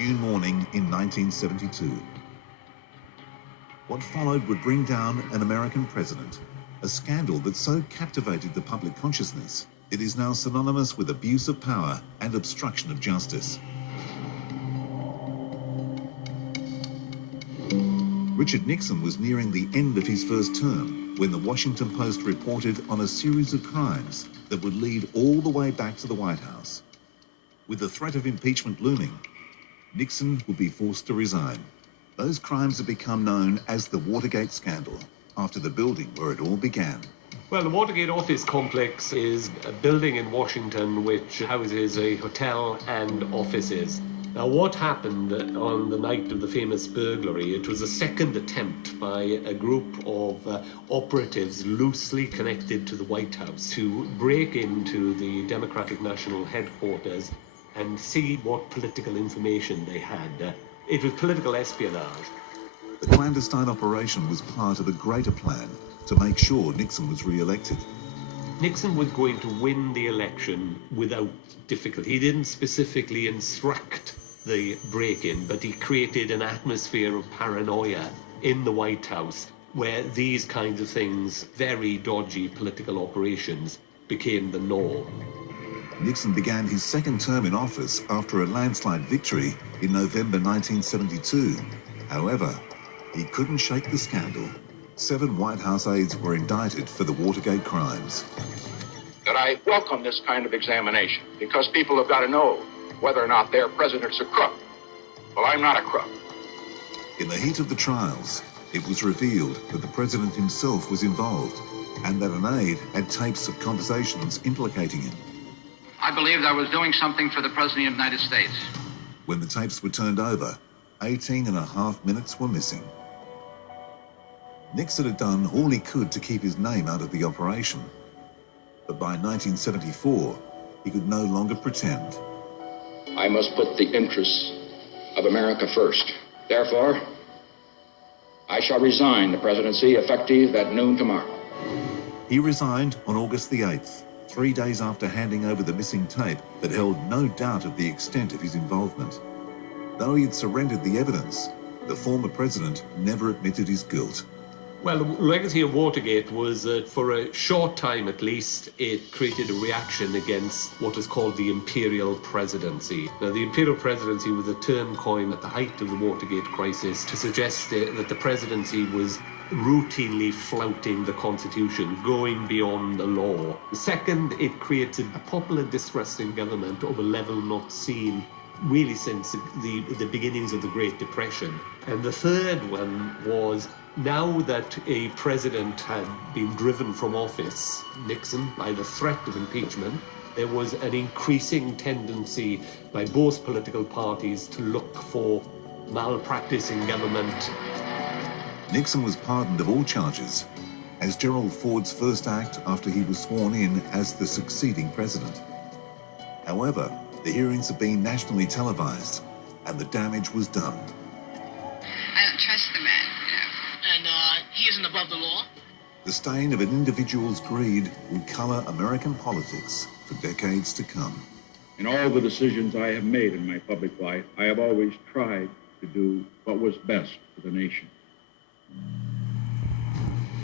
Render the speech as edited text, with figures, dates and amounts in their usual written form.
June morning in 1972. What followed would bring down an American president, a scandal that so captivated the public consciousness, it is now synonymous with abuse of power and obstruction of justice. Richard Nixon was nearing the end of his first term when the Washington Post reported on a series of crimes that would lead all the way back to the White House. With the threat of impeachment looming, Nixon would be forced to resign. Those crimes have become known as the Watergate scandal, after the building where it all began. Well, the Watergate office complex is a building in Washington which houses a hotel and offices. Now, what happened on the night of the famous burglary, it was a second attempt by a group of operatives loosely connected to the White House to break into the Democratic National Headquarters and see what political information they had. It was political espionage. The clandestine operation was part of a greater plan to make sure Nixon was re-elected. Nixon was going to win the election without difficulty. He didn't specifically instruct the break-in, but he created an atmosphere of paranoia in the White House where these kinds of things, very dodgy political operations, became the norm. Nixon began his second term in office after a landslide victory in November 1972. However, he couldn't shake the scandal. 7 White House aides were indicted for the Watergate crimes. That I welcome this kind of examination because people have got to know whether or not their president's a crook. Well, I'm not a crook. In the heat of the trials, it was revealed that the president himself was involved and that an aide had tapes of conversations implicating him. I believed I was doing something for the President of the United States. When the tapes were turned over, 18.5 minutes were missing. Nixon had done all he could to keep his name out of the operation. But by 1974, he could no longer pretend. I must put the interests of America first. Therefore, I shall resign the presidency effective at noon tomorrow. He resigned on August the 8th, 3 days after handing over the missing tape that held no doubt of the extent of his involvement. Though he had surrendered the evidence, the former president never admitted his guilt. Well, the legacy of Watergate was that for a short time at least, it created a reaction against what is called the imperial presidency. Now, the imperial presidency was a term coined at the height of the Watergate crisis to suggest that the presidency was routinely flouting the Constitution, going beyond the law. Second, it created a popular distrust in government of a level not seen really since the beginnings of the Great Depression. And the third one was, now that a president had been driven from office, Nixon, by the threat of impeachment, there was an increasing tendency by both political parties to look for malpractice in government. Nixon was pardoned of all charges as Gerald Ford's first act after he was sworn in as the succeeding president. However, the hearings have been nationally televised and the damage was done. I don't trust the man, you know. And he isn't above the law? The stain of an individual's greed would colour American politics for decades to come. In all the decisions I have made in my public life, I have always tried to do what was best for the nation.